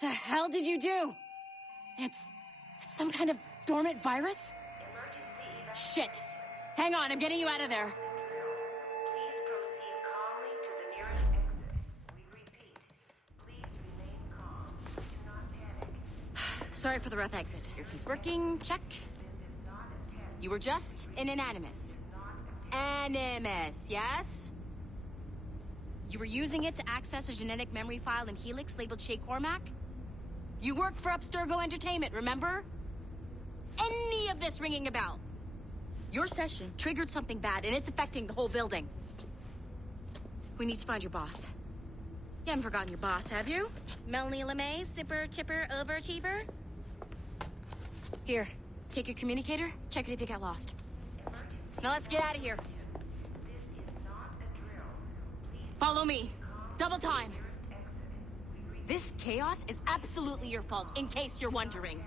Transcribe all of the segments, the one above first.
The hell did you do? It's some kind of dormant virus? Shit! Hang on, I'm getting you out of there. Please proceed calmly to the nearest exit. We repeat, please remain calm. Do not panic. Sorry for the rough exit. Earpiece working, check. You were just in an ANIMUS. ANIMUS, yes? You were using it to access a genetic memory file in Helix labeled Shay Cormac? You worked for Abstergo Entertainment, remember? Any of this ringing a bell? Your session triggered something bad, and it's affecting the whole building. We need to find your boss. You haven't forgotten your boss, have you? Melanie LeMay, zipper, chipper, overachiever? Here, take your communicator, check it if you get lost. Now let's get out of here. This is not a drill. Please Follow me. Double time. nearest exit. This chaos is absolutely your fault, in case you're wondering.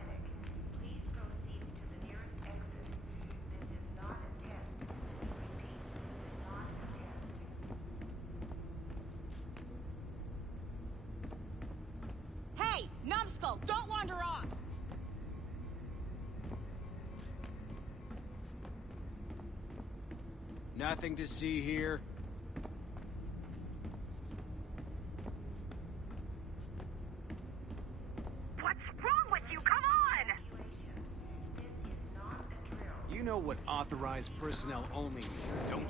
Please proceed to the nearest exit. This is not a test. Repeat, this is not a test. Hey, numbskull, don't wander off! Nothing to see here. What's wrong with you? Come on! This is not a drill. You know what authorized personnel only means, don't you?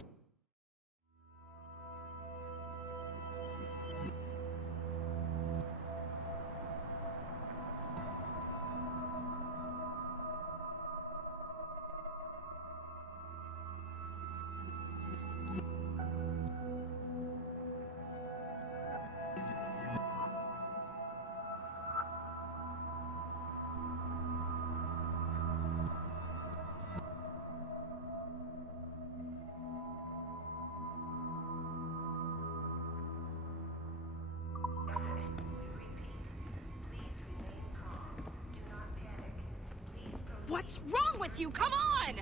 What's wrong with you? Come on!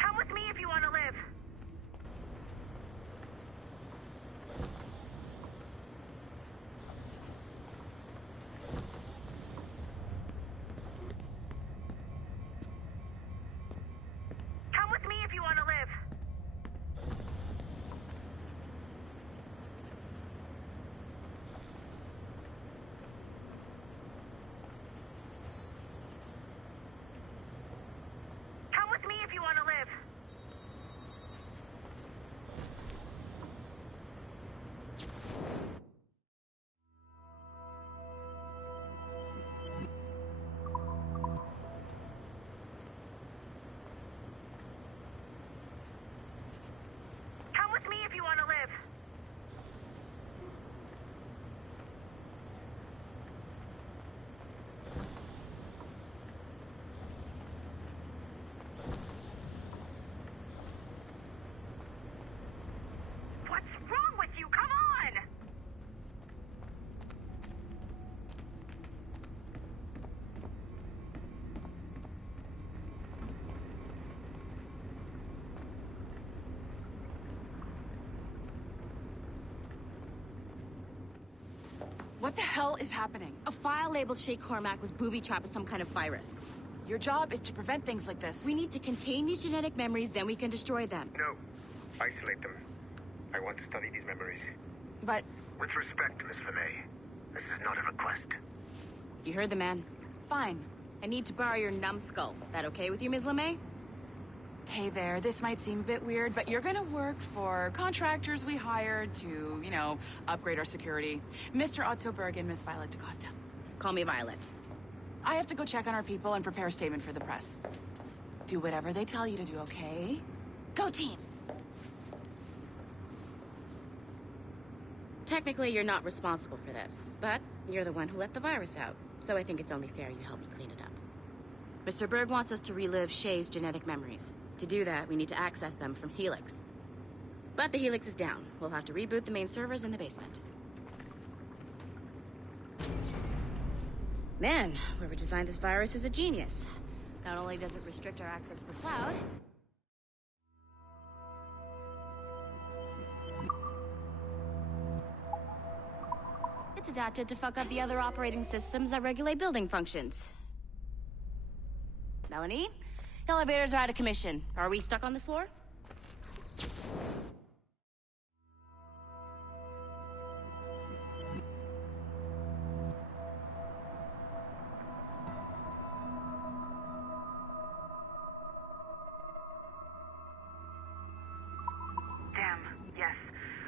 Come with me if you want to live. Come with me if you want to live. Come with me if you want to live. Come with me if you want to live. What's wrong with you? Come on! What the hell is happening? A file labeled Shay Cormac was booby-trapped with some kind of virus. Your job is to prevent things like this. We need to contain these genetic memories, then we can destroy them. No. Isolate them. I want to study these memories. But With respect, Miss LeMay, this is not a request. You heard the man. fine. I need to borrow your numbskull. That okay with you, Ms. LeMay? Hey there, this might seem a bit weird, but you're gonna work for contractors we hired to, upgrade our security. Mr. Otto Berg and Miss Violet DaCosta. Call me Violet. I have to go check on our people and prepare a statement for the press. Do whatever they tell you to do, okay? Go team! Technically, you're not responsible for this, but you're the one who let the virus out, so I think it's only fair you help me clean it up. Mr. Berg wants us to relive Shay's genetic memories. To do that, we need to access them from Helix. But the Helix is down. We'll have to reboot the main servers in the basement. Man, whoever designed this virus is a genius. Not only does it restrict our access to the cloud, it's adapted to fuck up the other operating systems that regulate building functions. Melanie? Elevators are out of commission. Are we stuck on this floor? Damn, yes.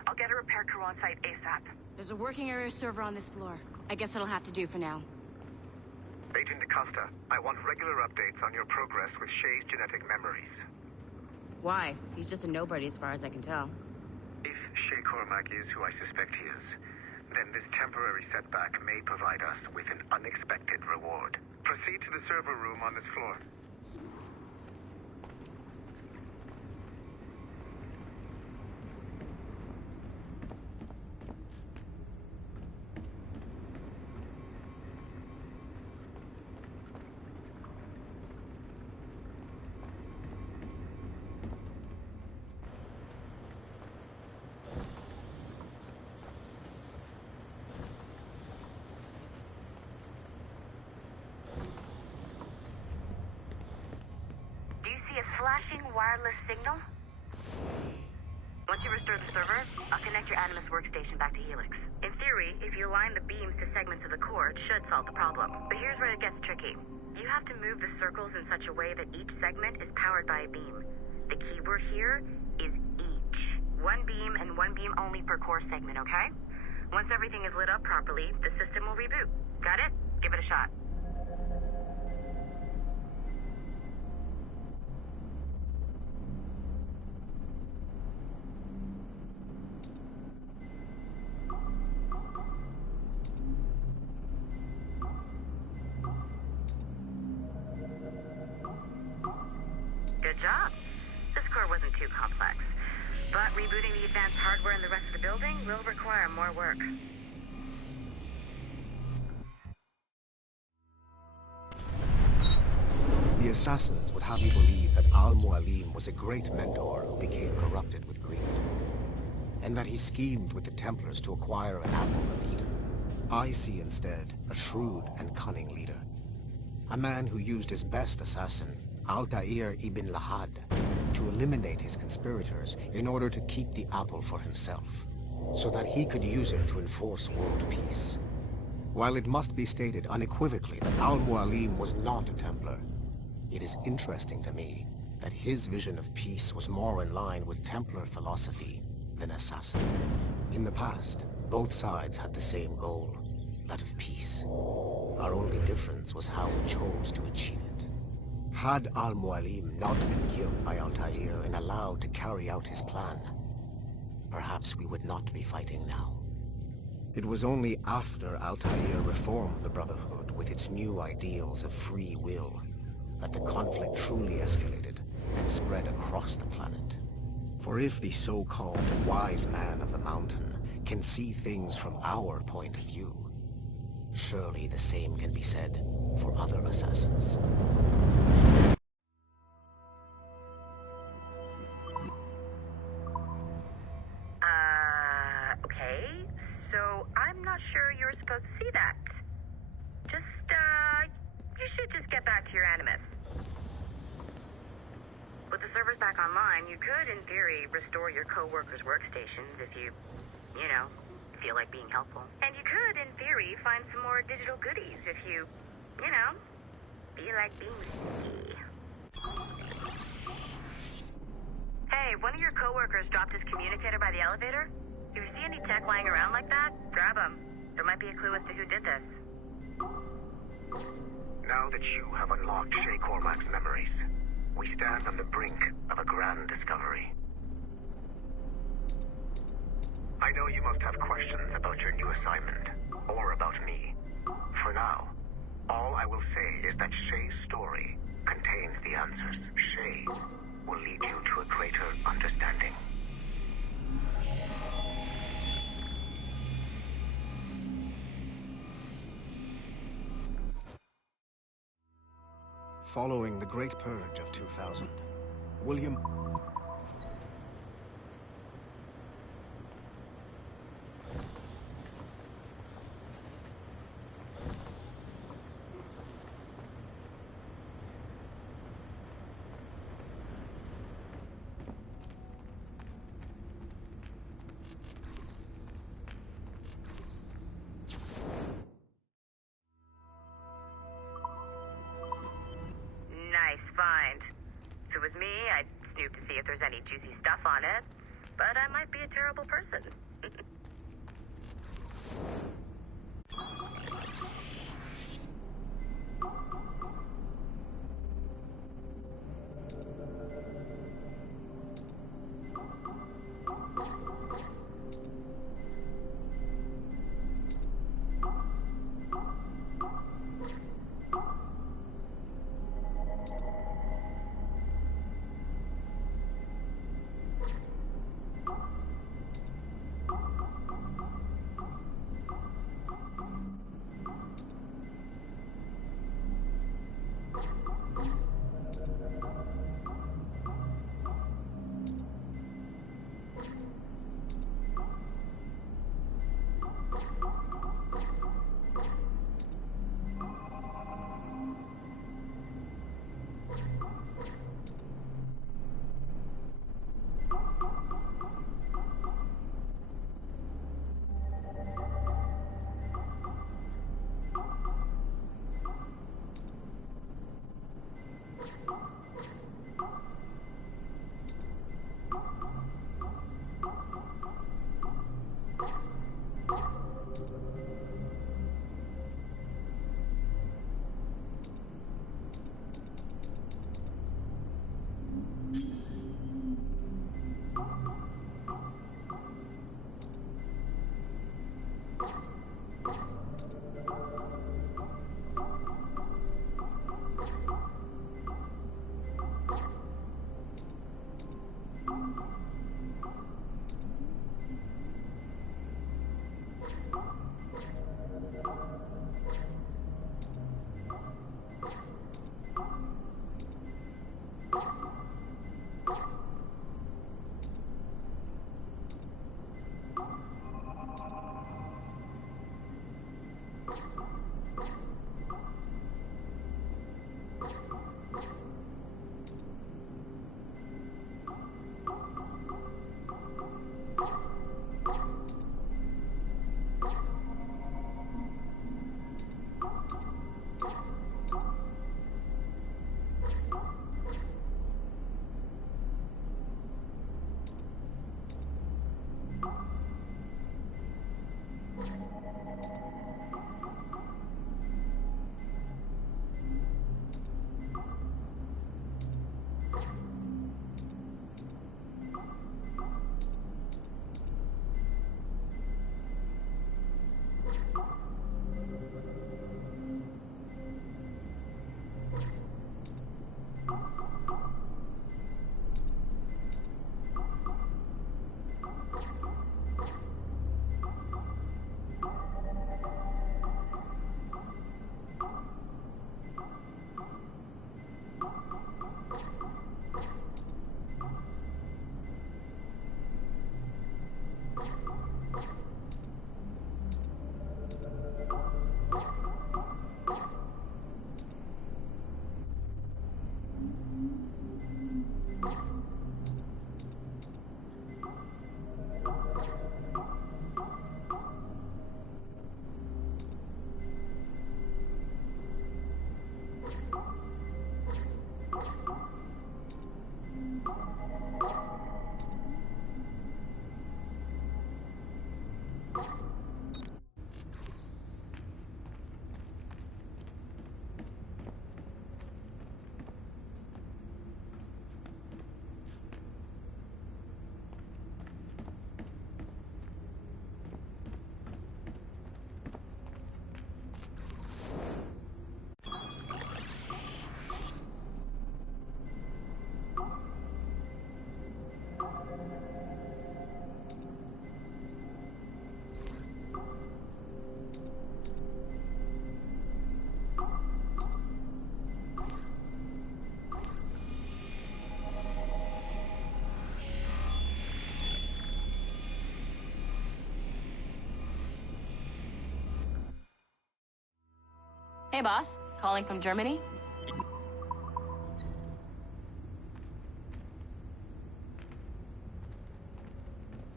I'll get a repair crew on site ASAP. There's a working area server on this floor. I guess it'll have to do for now. Agent DaCosta, I want regular updates on your progress with Shay's genetic memories. Why? He's just a nobody as far as I can tell. If Shay Cormac is who I suspect he is, then this temporary setback may provide us with an unexpected reward. Proceed to the server room on this floor. Flashing wireless signal? Once you restore the server, I'll connect your Animus workstation back to Helix. In theory, if you align the beams to segments of the core, it should solve the problem. But here's where it gets tricky. You have to move the circles in such a way that each segment is powered by a beam. The keyword here is each. One beam and one beam only per core segment, okay? Once everything is lit up properly, the system will reboot. Got it? Give it a shot. Good job. This core wasn't too complex. But rebooting the advanced hardware in the rest of the building will require more work. The assassins would have you believe that Al-Mualim was a great mentor who became corrupted with greed, and that he schemed with the Templars to acquire an apple of Eden. I see instead a shrewd and cunning leader. A man who used his best assassin, Altair ibn Lahad, to eliminate his conspirators in order to keep the apple for himself, so that he could use it to enforce world peace. While it must be stated unequivocally that Al-Mualim was not a Templar, it is interesting to me that his vision of peace was more in line with Templar philosophy than assassin. In the past, both sides had the same goal, that of peace. Our only difference was how we chose to achieve it. Had Al-Mualim not been killed by Altair and allowed to carry out his plan, perhaps we would not be fighting now. It was only after Altair reformed the Brotherhood with its new ideals of free will that the conflict truly escalated and spread across the planet. For if the so-called wise man of the mountain can see things from our point of view, surely the same can be said for other assassins. Okay. So I'm not sure you're supposed to see that. You should just get back to your Animus. With the servers back online, you could, in theory, restore your co-workers' workstations if you feel like being helpful. And you could, in theory, find some more digital goodies if you feel like being sneaky. Hey, one of your co-workers dropped his communicator by the elevator. If you see any tech lying around like that, grab them. There might be a clue as to who did this. Now that you have unlocked Shay Cormac's memories, we stand on the brink of a grand discovery. I know you must have questions about your new assignment, or about me. For now, all I will say is that Shay's story contains the answers. Shay will lead you to a greater understanding. Following the Great Purge of 2000, William... Nice find. If it was me, I'd snoop to see if there's any juicy stuff on it. But I might be a terrible person. Hey, boss. Calling from Germany?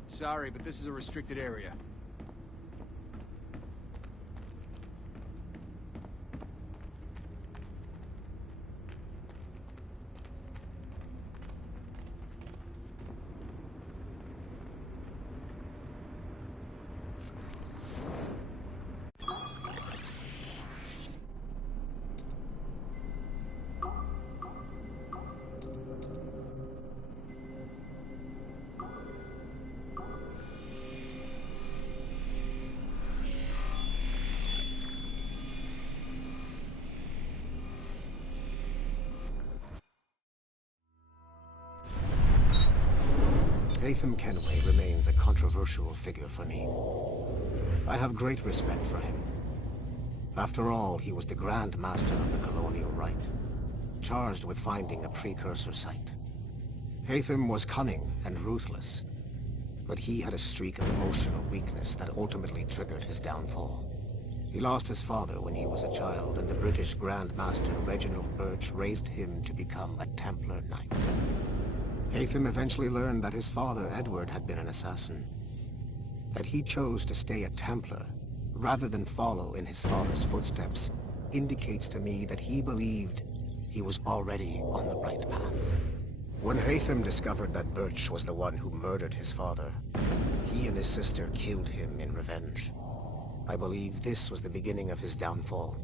Sorry, but this is a restricted area. Latham Kenway remains a controversial figure for me. I have great respect for him. After all, he was the Grand Master of the Colonial Rite, charged with finding a precursor site. Latham was cunning and ruthless, but he had a streak of emotional weakness that ultimately triggered his downfall. He lost his father when he was a child, and the British Grand Master Reginald Birch raised him to become a Templar Knight. Latham eventually learned that his father, Edward, had been an assassin. That he chose to stay a Templar, rather than follow in his father's footsteps, indicates to me that he believed he was already on the right path. When Latham discovered that Birch was the one who murdered his father, he and his sister killed him in revenge. I believe this was the beginning of his downfall.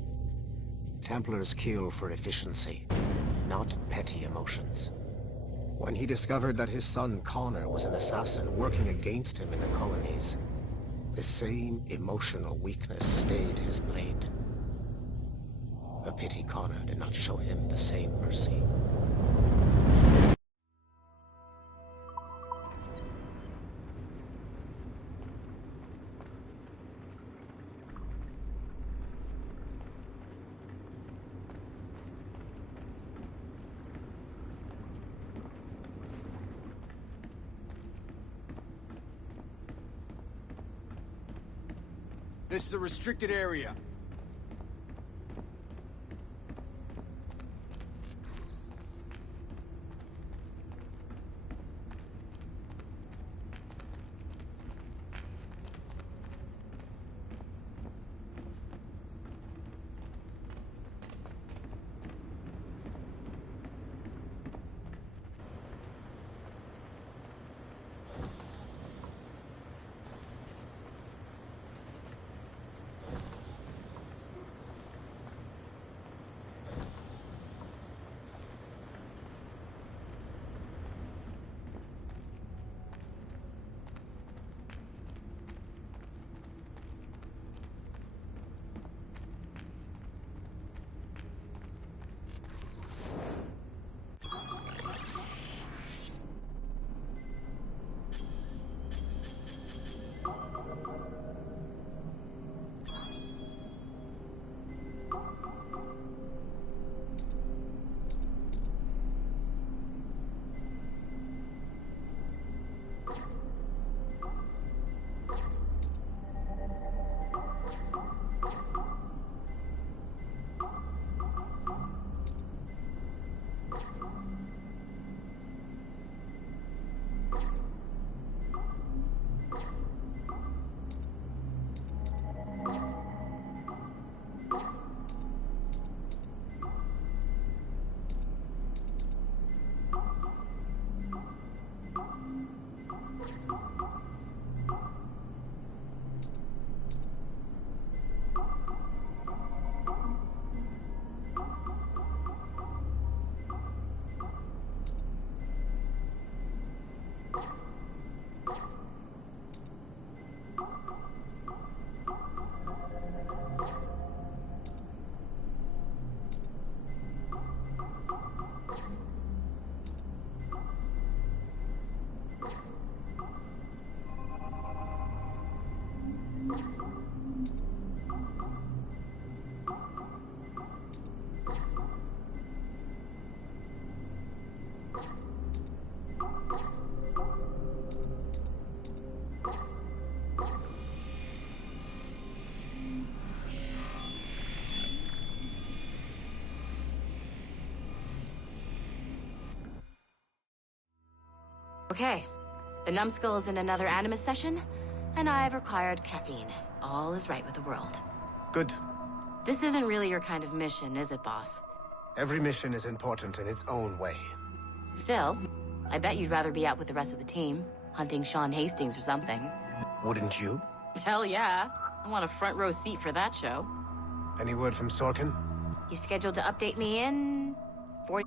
Templars kill for efficiency, not petty emotions. When he discovered that his son Connor was an assassin working against him in the colonies, the same emotional weakness stayed his blade. A pity Connor did not show him the same mercy. This is a restricted area. Okay. The numbskull is in another Animus session, and I've required caffeine. All is right with the world. Good. This isn't really your kind of mission, is it, boss? Every mission is important in its own way. Still, I bet you'd rather be out with the rest of the team, hunting Sean Hastings or something. Wouldn't you? Hell yeah. I want a front row seat for that show. Any word from Sorkin? He's scheduled to update me in 40...